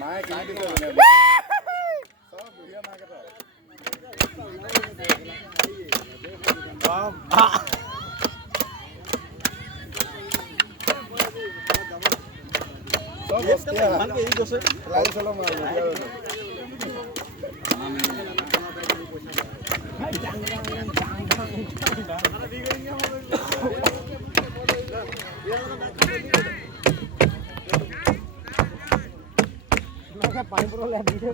মায়ে কিনি দিছে চব বুঢ়িয়া মাক এটা সব বস্তিয়া ভালকে এই গছে লাইন চলো মাৰ पानी पूरा ले वीडियो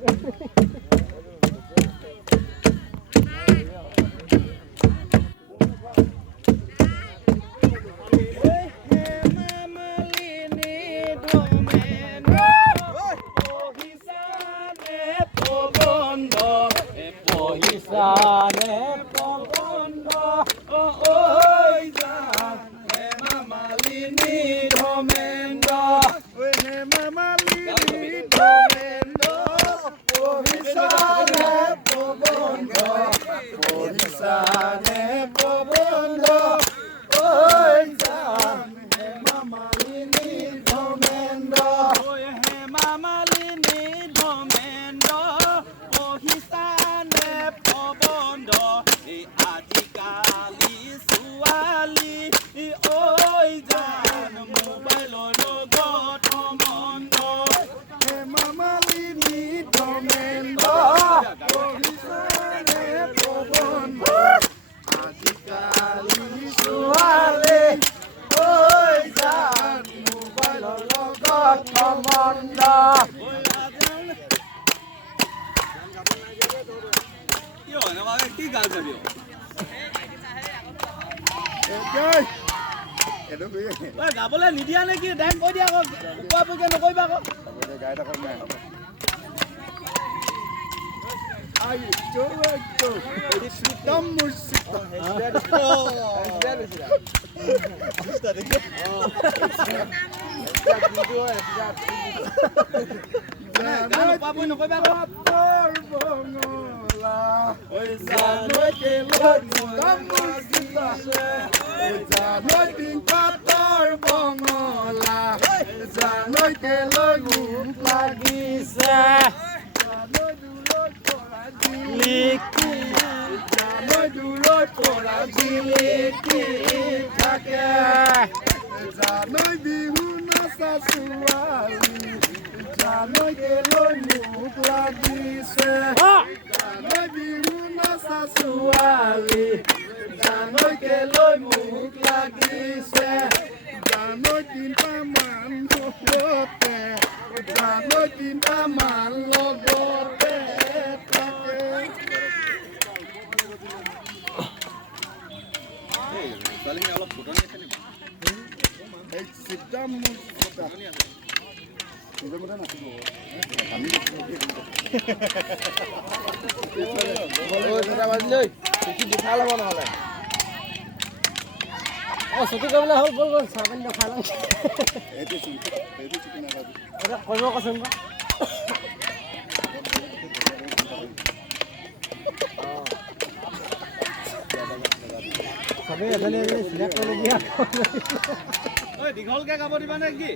গাবলে নিদিয়া নেকি ডাইম কৈ দিয়া আকৌ উপাপকে নকইবা আকৌ গায় থাকক নাই আই চোটো সিস্টেম মুসিত উপাপকে নকইবা তোর বঙলা ওই জানো কে লোক মুসিত জানোই দিন পাতৰ বঙলা জানোই কে লৈ মুখ লাগিছে জানোই দূৰত পৰা জিলিকি জানোই দূৰত পৰা জিলিকি থাকে জানোই বিহু নাচা ছোৱালী জানোই কে লৈ মুখ লাগিছে জানোই বিহু নাচা ছোৱালী জানোই কে লৈ মুখ লাগিছে জানোই তিনিটামান লগতে জানোই তিনিটামান লগতে থাকে অলপ ফুটনি আছে নেকি এই চিষ্টেম ফুটনি আছে সুন্দৰ নাচিব আমি ছটা বাজিলৈ কি বিশাল হ'ব নহ'লে ছুটি কৰিবলৈ হ'ল ব'ল ব'ল চাহ পানী খাই লওঁ কৰিব কৈছোন চবেই এজনী এজনী চিলেক্ট কৰিবলগীয়া দীঘলকৈ গাব দিবা নে কি